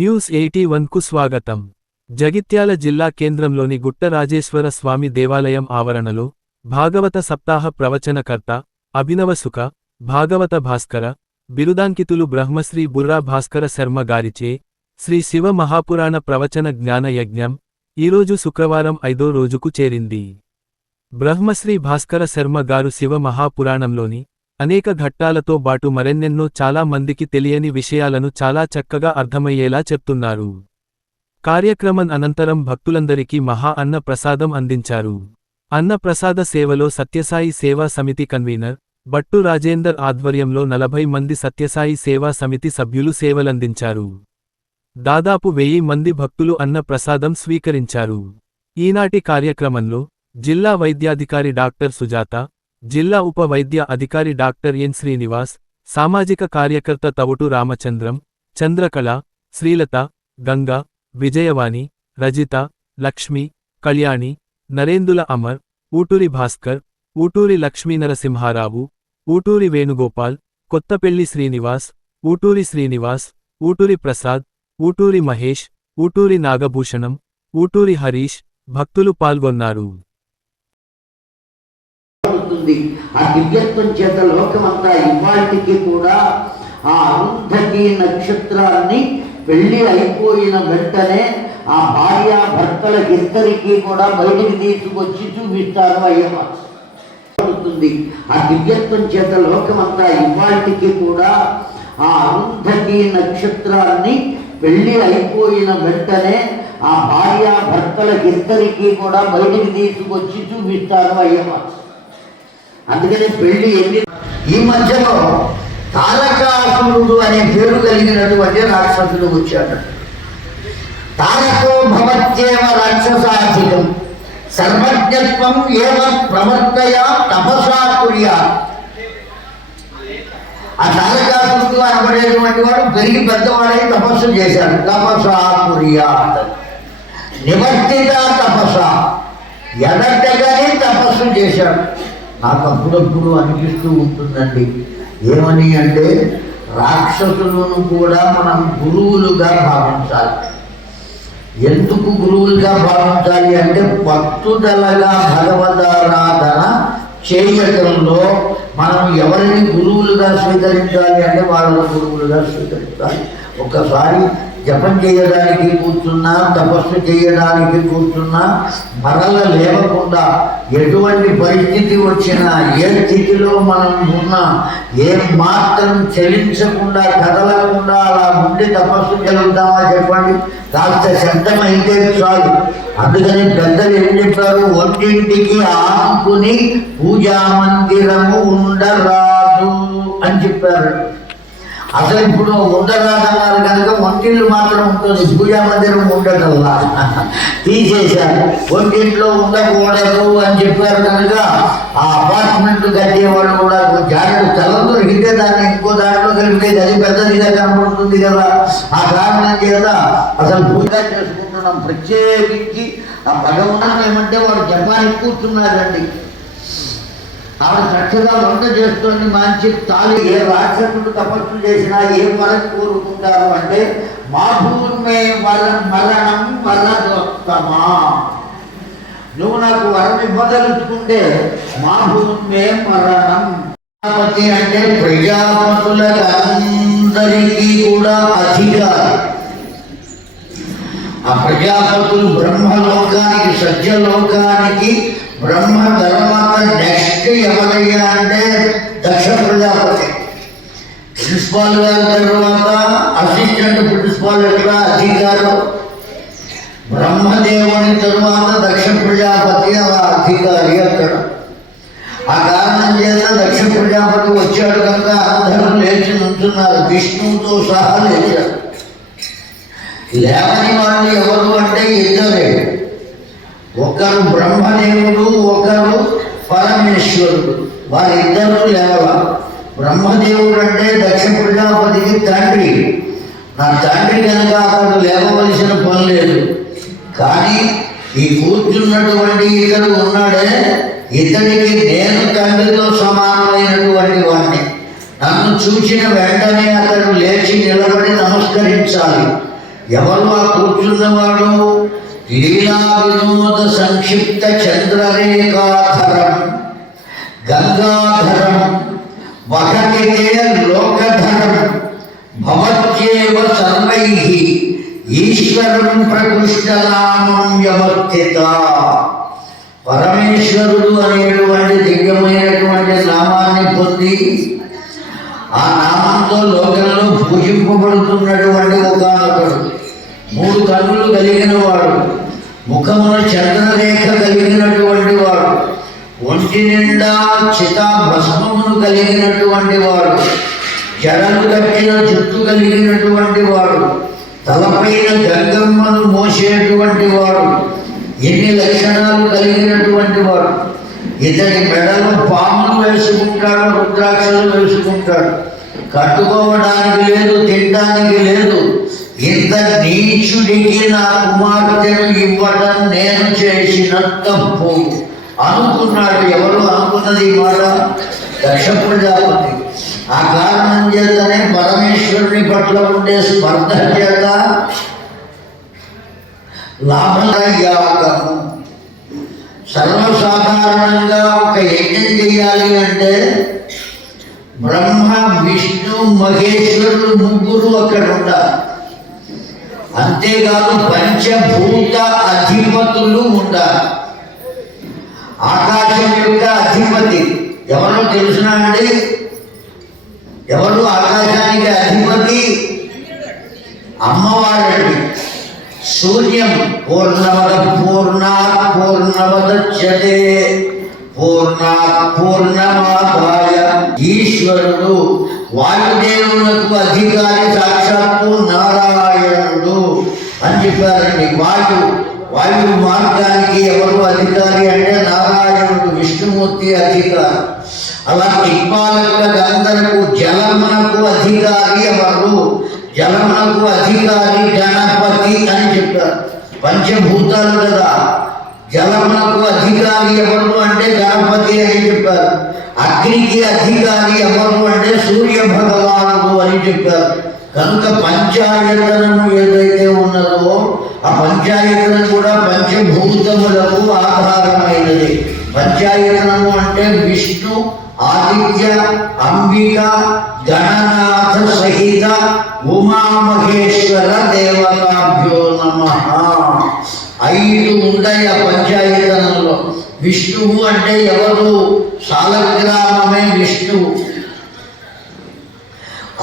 News 81కు స్వాగతం. జగిత్యాల జిల్లా కేంద్రంలోని గుట్టరాజేశ్వర స్వామి దేవాలయం ఆవరణలో భాగవత సప్తాహ ప్రవచనకర్త అభినవసుఖ భాగవత భాస్కర బిరుదాంకితులు బ్రహ్మశ్రీ బుర్రా భాస్కర శర్మ గారిచే శ్రీ శివ మహాపురాణ ప్రవచన జ్ఞాన యజ్ఞం ఈరోజు శుక్రవారం 5వ రోజుకు చేరింది. బ్రహ్మశ్రీ భాస్కర శర్మ గారు శివ మహాపురాణంలోని అనేక ఘట్టాలతో బాటు మరెన్నెన్నో చాలా మందికి తెలియని విషయాలను చాలా చక్కగా అర్థమయ్యేలా చెప్తున్నారు. కార్యక్రమం అనంతరం భక్తులందరికీ మహా అన్న ప్రసాదం అందించారు. అన్న ప్రసాద సేవలో సత్యసాయి సేవా సమితి కన్వీనర్ బట్టు రాజేందర్ ఆధ్వర్యంలో 40 మంది సత్యసాయి సేవా సమితి సభ్యులు సేవలందించారు. దాదాపు 1000 మంది భక్తులు అన్న ప్రసాదం స్వీకరించారు. ఈనాటి కార్యక్రమంలో జిల్లా వైద్యాధికారి డాక్టర్ సుజాత, జిల్లా ఉప వైద్య అధికారి డాక్టర్ ఎన్ శ్రీనివాస్, సామాజిక కార్యకర్త తవుటు రామచంద్రం, చంద్రకళ, శ్రీలత, గంగా, విజయవాణి, రజిత, లక్ష్మి, కళ్యాణి, నరేందుల అమర్, ఊటూరి భాస్కర్, ఊటూరి లక్ష్మీనరసింహారావు, ఊటూరి వేణుగోపాల్, కొత్తపెల్లి శ్రీనివాస్, ఊటూరి శ్రీనివాస్, ఊటూరి ప్రసాద్, ఊటూరి మహేష్, ఊటూరి నాగభూషణం, ఊటూరి హరీష్ భక్తులు పాల్గొన్నారు. ఆ దివ్యత్వం చేత లోకమంతా ఇవాటికి కూడా ఆ అరుంధతి నక్షత్రాన్ని పెళ్లి అయిపోయిన వెంటనే ఆ భార్య భర్తలకిద్దరికీ కూడా బయటికి తీసుకొచ్చి చూపిస్తారు అయ్యమ్మ. ఆ దివ్యత్వం చేత లోకమంతా ఇవాటికి కూడా ఆ అరుంధతి నక్షత్రాన్ని పెళ్లి అయిపోయిన వెంటనే ఆ భార్య భర్తలకిద్దరికీ కూడా బయటికి తీసుకొచ్చి చూపిస్తారు అయ్యమ్మ. అందుకని పెళ్లి ఈ మధ్యలో తారకాసురుడు అనే పేరు కలిగినటువంటి రాక్షసుడు వచ్చాడు. తారకో భవత్యేవ రాక్షసాధికం సర్వజ్ఞత్వం ఏవ ప్రవర్తయ తపసా కుర్యాత్. ఆ తారకాసురుడు అనబడేటువంటి వాడు పెరిగి పెద్దవాడై తపస్సు చేశాడు. తపసా కుర్యాత్ నివర్తిత తపస ఎదటగానే తపస్సు చేశాడు. నాకు అప్పుడప్పుడు అనిపిస్తూ ఉంటుందండి, ఏమని అంటే రాక్షసులను కూడా మనం గురువులుగా భావించాలి. ఎందుకు గురువులుగా భావించాలి అంటే పట్టుదలగా భగవదారాధన చేయటంలో మనం ఎవరిని గురువులుగా స్వీకరించాలి అంటే వాళ్ళ గురువులుగా స్వీకరించాలి. ఒకసారి జపం చేయడానికి కూర్చున్నా, తపస్సు చేయడానికి కూర్చున్నా మరల లేవకుండా ఎటువంటి పరిస్థితి వచ్చినా, ఏ స్థితిలో మనం ఉన్నా ఏం మాత్రం చలించకుండా కదలకుండా అలా ఉండి తపస్సు జరుగుతామా చెప్పండి? కాస్త శబ్దమైతే చాలు. అందుకని పెద్దలు ఏం చెప్పారు? ఒంటింటికి ఆనుకుని పూజా మందిరము ఉండరాదు అని చెప్పారు. అసలు ఇప్పుడు ఉండరాదన్నారు కనుక ఒంటిళ్ళు మాత్రం ఉంటుంది, పూజా మందిరం ఉండటంలా తీసేశారు. ఒంటింట్లో ఉండకూడదు అని చెప్పారు కనుక ఆ అపార్ట్మెంట్ కట్టేవాళ్ళు కూడా జాగ్రత్త తెల్లం దొరికితే దాన్ని ఇంకో దాంట్లో కలిపితే అది పెద్దదిగా కనపడుతుంది కదా. ఆ కారణం చేత అసలు పూజ చేసుకుంటున్నాం. ప్రత్యేకించి ఆ భగవాన్ ఏమంటే వాడు జపానికి కూర్చున్నారండి. ఆవిడ చక్కగా వంట చేస్తుంది, మంచి తాళి. ఏ రాక్షసుడు తపస్సు చేసినా ఏం వరం కోరుకుంటారు అంటే మా భూమే మరణం వరదోత్తమా, నువ్వు నాకు వరం ఇవ్వదలుచుకుంటే మా భూమే మరణం. ప్రజాపతి అంటే ప్రజాపతులకు అందరికీ కూడా అధికారి. ఆ ప్రజాపతులు బ్రహ్మలోకానికి సత్యలోకానికి బ్రహ్మ తర్వాత నెక్స్ట్ ఎవరయ్యా అంటే దక్ష ప్రజాపతి. ప్రిన్సిపాల్ గారి తర్వాత అసిస్టెంట్ ప్రిన్సిపాల్ ఎట్లా అధికారం, బ్రహ్మదేవుని తరువాత దక్ష ప్రజాపతి అధికారి అక్కడ. ఆ కారణం చేత దక్ష ప్రజాపతి వచ్చాడు కనుక అందరూ లేచి నుంచున్నారు, విష్ణువుతో సహా లేచారు. లేవని వాళ్ళు ఎవరు అంటే ఇద్దరే, ఒకరు బ్రహ్మదేవుడు, ఒకరు పరమేశ్వరుడు. వారిద్దరూ లేవ. బ్రహ్మదేవుడు అంటే దక్ష ప్రజాపతికి తండ్రి. నా తండ్రి కనుక అతడు లేవవలసిన పని లేదు. కానీ ఈ కూర్చున్నటువంటి ఇతడు ఉన్నాడే, ఇతడికి నేను తండ్రితో సమానమైనటువంటి వాడిని. నన్ను చూసిన వెంటనే అతడు లేచి నిలబడి నమస్కరించాలి. ఎవరు ఆ కూర్చున్నవాడు? లీలా వినోద సంక్షిప్త చంద్రరేఖాధరం గంగాధరం వహతితే లోకధరం భవత్యేవ సర్వైః ఈశ్వరం ప్రకృష్టనామం వ్యవర్తిత. పరమేశ్వరుడు అనేటువంటి దివ్యమైనటువంటి నామాన్ని పొంది ఆ నామంతో లోకంలో పూజింపబడుతున్నటువంటి ఒకనొకడు, 3 కన్నులు కలిగిన వాడు, ముఖమున చంద్రరేఖ కలిగినటువంటి వాడు, ఒంటి నిండా చితాభస్మమును కలిగినటువంటి వాడు, జడలు కట్టిన జుట్టు కలిగినటువంటి వాడు, తలపైన గంగమ్మను మోసేటువంటి వాడు, ఎన్ని లక్షణాలు కలిగినటువంటి వాడు. ఇతని మెడలో పాములు వేసుకుంటాడు, రుద్రాక్షలు వేసుకుంటాడు. కట్టుకోవడానికి లేదు, తినడానికి లేదు. ఇంత నీచుడికి నా కుమార్తెను ఇవ్వడం నేను చేసిన తప్పు అనుకున్నాడు. ఎవరు అనుకున్నది ఈ మాట? దక్ష ప్రజాపతి. ఆ కారణం చేతనే పరమేశ్వరుని పట్ల ఉండే స్పర్ధ చేత లాభయాగము. సర్వసాధారణంగా ఒక యజ్ఞం చేయాలి అంటే బ్రహ్మ విష్ణు మహేశ్వరుడు 3 అక్కడ ఉండాలి. అంతేకాదు పంచభూత అధిపతులు ఉండాలి. ఆకాశం యొక్క అధిపతి ఎవరో తెలుసునా అండి? ఎవరు ఆకాశానికి అధిపతి? అమ్మవారండి. సూర్యం పూర్ణమద పూర్ణాత్ పూర్ణమదచ్యతే పూర్ణాత్ పూర్ణమాదాయ. ఈశ్వరుడు వాయుదేవులకు అధికారి సాక్షాత్తు నారాయణుడు అని చెప్పారండి. వాయు మార్గానికి ఎవరు అధికారి అంటే నారాయణుడు, విష్ణుమూర్తి అధికారి. అలా దిక్పాలకులందరకు జలమునకు అధికారి ఎవరు? జలమునకు అధికారి గణపతి అని చెప్పారు. పంచభూతాలు కదా. జలమునకు అధికారి ఎవరు అంటే గణపతి అని చెప్పారు. అగ్నికి అధికారి ఎవరు అంటే సూర్య భగవానుడు అని చెప్పారు. కనుక పంచాయతనము ఏదైతే ఉన్నదో ఆ పంచాయతనం కూడా పంచభూతములకు ఆధారమైనది. పంచాయతనము అంటే విష్ణు, ఆదిత్య, అంబిక, గణనాథ సహిత ఉమామహేశ్వర దేవతాభ్యో నమః. 5 ఉంటాయి ఆ పంచాయతనంలో. విష్ణువు అంటే ఎవరు? సాలగ్రామమే విష్ణువు.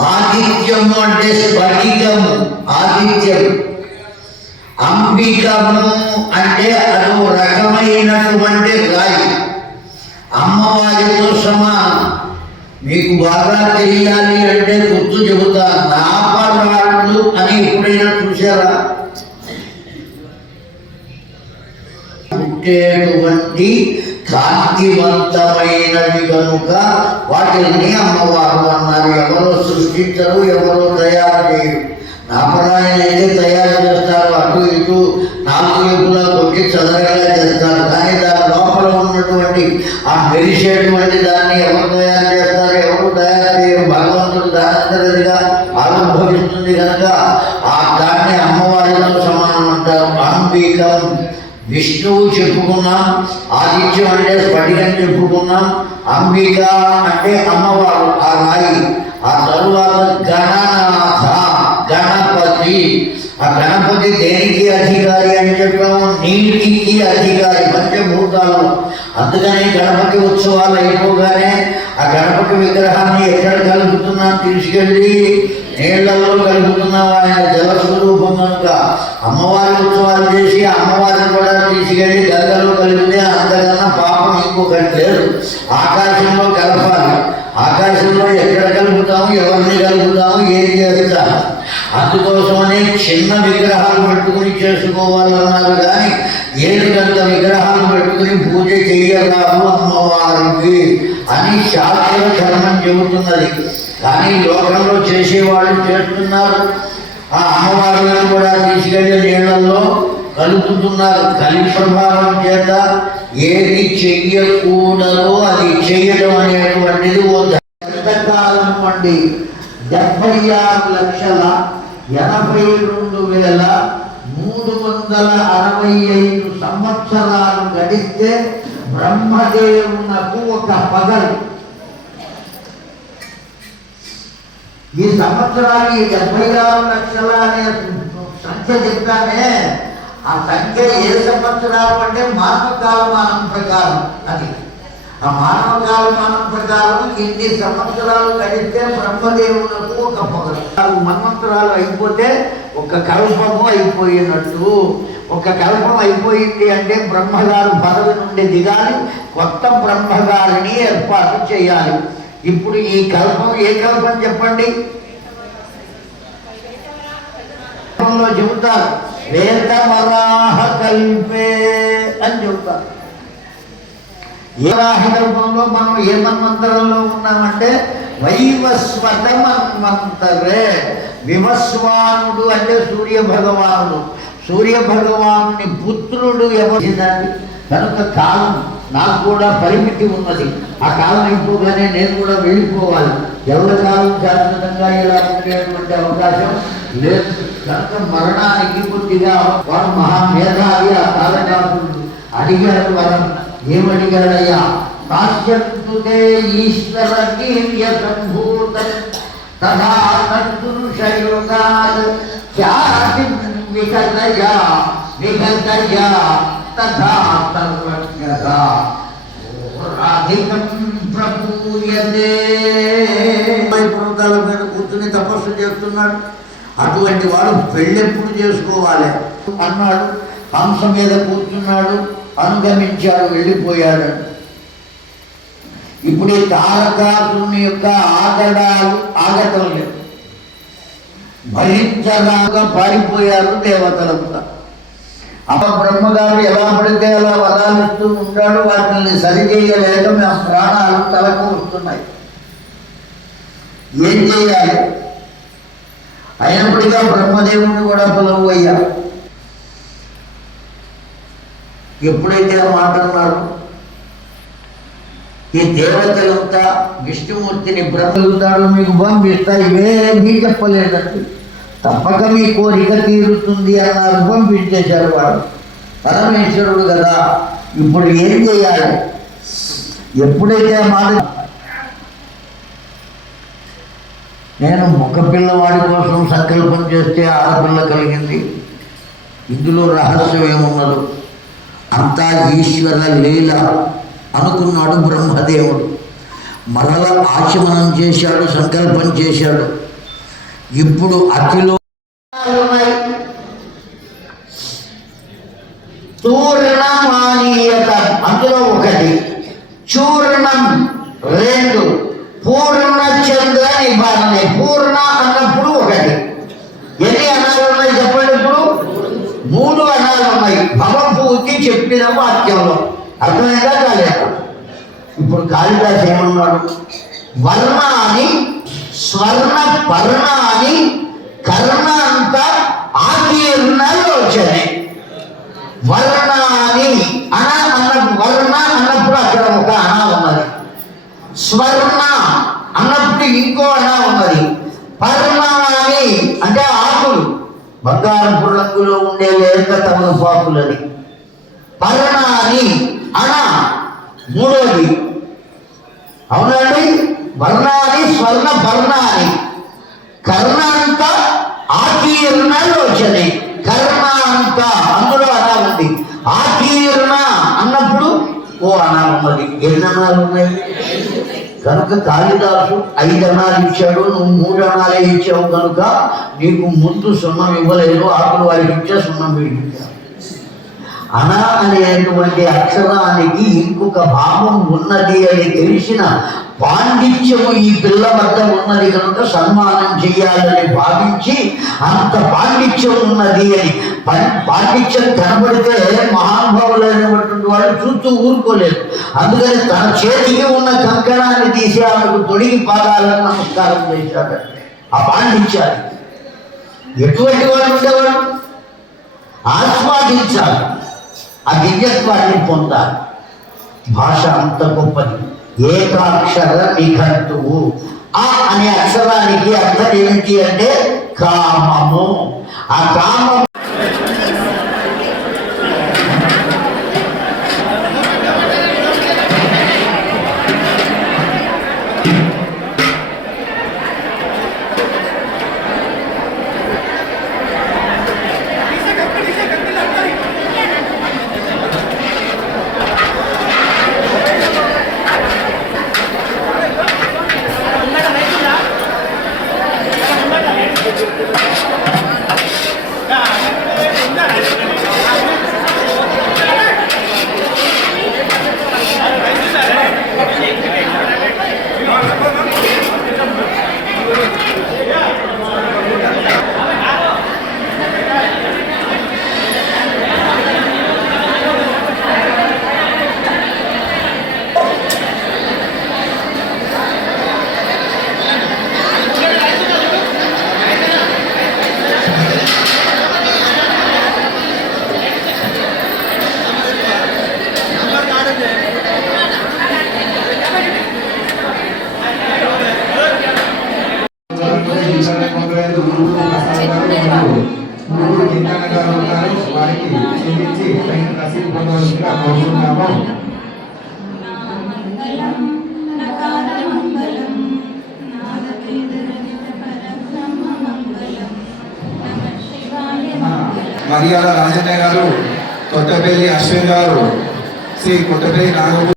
ఆదిత్యము అంటే స్ఫటికము, ఆదిత్యం. అంబికము అంటే అదో రకమైనటువంటి రాయి, అమ్మవారితో సమానం. మీకు బాగా తెలియాలి అంటే గుర్తు చెబుతా. నాపరాళ్ళు అని ఎప్పుడైనా చూసారా? పుట్టేటువంటి కాంతివంతమైనవి కనుక వాటిని అమ్మవారు అన్నారు. ఎవరో సృష్టించరు, ఎవరో తయారు చేయరు. నాపరాయణ అయితే తయారు చేస్తారు, అటు ఇటు 4 వైపులా కొట్టి చదరగా చేస్తారు. కానీ దాని లోపల ఉన్నటువంటి ఆ మెరిసేటువంటి దాన్ని ఎవరు తయారు చేస్తారు? ఎవరు తయారు చేయరు. భగవంతుడు దానంతరదిగా ఆవిర్భవిస్తుంది కనుక ఆ దాన్ని అమ్మవారితో సమానం అంటారు. అంబికం. విష్ణువు చెప్పుకున్నాం, ఆదిత్యం అంటే స్ఫటికం చెప్పుకున్నాం, అంబిక అంటే అమ్మవారు ఆ రాయి. ఆ తరువాత గణనాథ, గణపతి. ఆ గణపతి దేనికి అధికారి అని చెప్పాము? నీటికి అధికారి, పంచభూతాలు. అందుకని గణపతి ఉత్సవాలు అయిపోగానే ఆ గణపతి విగ్రహాన్ని ఎక్కడ కలుపుతున్నాం? తీసుకెళ్ళి నీళ్లలో కలుపుతున్నాం. ఆయన జలస్వరూపం కనుక అమ్మవారి ఉత్సవాలు చేసి అమ్మవారిని కూడా తీసుకెళ్ళి గంగలో కలిపితే అంతకన్నా పాపం ఇంకొకటి లేదు. ఆకాశంలో కలపాలి. ఆకాశంలో ఎక్కడ కలుపుతాము, ఎవరిని కలుపుతాము, ఏం చేస్తాము? అందుకోసమని చిన్న విగ్రహాలు పెట్టుకుని చేసుకోవాలన్నారు. కానీ ఏడుగంట విగ్రహాలు పెట్టుకుని పూజ చెయ్యరాదు అమ్మవారికి అని శాస్త్ర ధర్మం చెబుతున్నది. కానీ లోకంలో చేసేవాళ్ళు చేస్తున్నారు. ఆ అమ్మవారులను కూడా తీసుకెళ్ళి నీళ్లలో కలుపుతున్నారు. కలి ప్రభావం చేత ఏది చెయ్యకూడదో అది చెయ్యడం అనేటువంటిది ఓ దశకాలం అండి. 76 లక్షల 82,365 సంవత్సరాలు గడిస్తే బ్రహ్మదేవునకు ఒక పగలు. ఈ సంవత్సరాలు ఈ 76 లక్షల అనే సంఖ్య చెప్తానే, ఆ సంఖ్య ఏ సంవత్సరాలు అంటే మానవ కాలమానం ప్రకారం. అది ఆ మానవ కాలమానం ప్రకారం ఇన్ని సంవత్సరాలు గడిస్తే బ్రహ్మదేవులకు ఒక పొగలు. 4 మన్వంతరాలు అయిపోతే ఒక కల్పము అయిపోయినట్టు. ఒక కల్పం అయిపోయింది అంటే బ్రహ్మగారు పదవి నుండి దిగాలి, కొత్త బ్రహ్మగారిని ఏర్పాటు చేయాలి. ఇప్పుడు ఈ కల్పం ఏ కల్పం చెప్పండి? చెబుతారు వేతవరాహ కల్పే అని చెబుతారు. ఏ వరాహ కల్పంలో మనం ఏ మన్వంతరంలో ఉన్నామంటే వైవస్వత మన్వంతరే. వివస్వానుడు అంటే సూర్య భగవానుడు. సూర్య భగవానుని పుత్రుడు ఎవరిదండి? కనుక కాలం నాకు కూడా పరిమితి ఉన్నది. ఆ కాలం అయిపోగానే నేను కూడా వెళ్ళిపోవాలి. ఎవరి కాలం శాశ్వతంగా ఇలా ఉండేటువంటి అవకాశం లేదు. కనుక మరణానికి కొద్దిగా వాడు మహామేధావి. ఆ కాలకాసుడు అడిగాడు వరం. ఏమడిగాడయ్యా? కాశ్యంతుతే ఈశ్వర దివ్య సంభూత తథా తద్దురుషయోగాద్ ఖ్యాతి విగతయా విగతయా తథా సర్వజ్ఞతా అధికం ప్రపూయతే. పర్వతాల మీద కూర్చుని తపస్సు చేస్తున్నాడు. అటువంటి వాడు పెళ్ళెప్పుడు చేసుకోవాలి అన్నాడు. హంస మీద కూర్చున్నాడు, అనుగమించాడు, వెళ్ళిపోయాడు. ఇప్పుడు ఈ తారకాసుని యొక్క ఆగడాలు ఆగటం లేదు. భరించలాగా పారిపోయారు దేవతలంతా. బ్రహ్మగారు ఎలా పడితే అలా వరాలిస్తూ ఉంటాడు. వాటిని సరిచేయలేక మేము ప్రాణాలు తలకు వస్తున్నాయి. ఏం చేయాలి? అయినప్పటిగా బ్రహ్మదేవుని కూడా పిలవయ్యా. ఎప్పుడైతే ఆ మాట అన్నాడు, ఈ దేవతలంతా విష్ణుమూర్తిని బ్రహ్మలుతాడు మీకు పంపిస్తా, ఇవేమీ చెప్పలేదండి. తప్పక మీ కోరిక తీరుతుంది అన్నారు. పంపించేశారు. వాడు పరమేశ్వరుడు కదా. ఇప్పుడు ఏం చేయాలి? ఎప్పుడైతే ఆ మాట, నేను ఒక పిల్లవాడి కోసం సంకల్పం చేస్తే ఆడపిల్ల కలిగింది. ఇందులో రహస్యం ఏమున్నదో అంతా ఈశ్వర లీల అనుకున్నాడు బ్రహ్మదేవుడు. మరల ఆచమనం చేశాడు, సంకల్పం చేశాడు. ఇప్పుడు అతిలో పూర్ణమానీయత అందులో ఒకటి, చూర్ణం 2, పూర్ణ చంద్ర నివారణ. పూర్ణ అన్నప్పుడు ఒకటి. ఎన్ని అనాలు ఉన్నాయి చెప్పండి? ఇప్పుడు 3 అనాలు ఉన్నాయి భవభూతి చెప్పిన వాక్యంలో. అర్థమైందా కాలేదా? ఇప్పుడు కాళిదాసు ఏమన్నాడు? వర్ణాన్ని స్వర్ణ పర్ణాన్ని కర్ణాంత ఆకీర్ణలోచనే. వర్ణాన్ని అన్నప్పుడు వర్ణ అన్నప్పుడు అక్కడ ఒక అనా ఉన్నది. స్వర్ణ అన్నప్పుడు ఇంకో అనా ఉన్నది. పర్ణాన్ని అంటే ఆకులు, బంగారపు రంగులో ఉండే లేక తమలపాకులని. పర్ణాన్ని అన మూడోది. అవునండి. వర్ణాన్ని స్వర్ణ పర్ణాన్ని కర్ణాంత ఆకీర్ణలోచనే. కర్ణాంత అందులో అనా ఉంది. ఆకీర్ణ అన్నప్పుడు ఓ అనా ఉన్నది. ఎన్ని అనాలు ఉన్నాయి? కనుక కాళిదాసు 5 అనాలు ఇచ్చాడు, నువ్వు 3 అనాలే ఇచ్చావు. కనుక నీకు ముందు సున్నం ఇవ్వలేదు, ఆకులు వారికి ఇచ్చే సున్నం వీడికి ఇచ్చావు. అనా అనేటువంటి అక్షరానికి ఇంకొక భావం ఉన్నది అని తెలిసిన పాండిత్యము ఈ పిల్ల వద్ద ఉన్నది కనుక సన్మానం చేయాలని భావించి, అంత పాండిత్యం ఉన్నది అని. పాండిత్యం కనబడితే మహానుభావులైనటువంటి వాళ్ళు చూస్తూ ఊరుకోలేదు. అందుకని తన చేతికి ఉన్న కంకణాన్ని తీసి ఆమెకు తొడిగి పాదాలను నమస్కారం చేశాడు. ఆ పాండిత్యాన్ని ఎటువంటి వాడు ఉండేవాడు? ఆస్వాదించాలి, ఆ దివ్యత్వాన్ని పొందాలి. భాష అంత గొప్పది. ఏకాక్షర నిఘంటువు. ఆ అనే అక్షరానికి అర్థం ఏమిటి అంటే కామము. ఆ కామం వారికి చూపించి పైన రసీదు పొందవలసిందిగా కోరుతున్నాము. మరియాల రాజన్న గారు, కొత్తపల్లి అశ్విన్ గారు, శ్రీ కొత్తపల్లి నాగ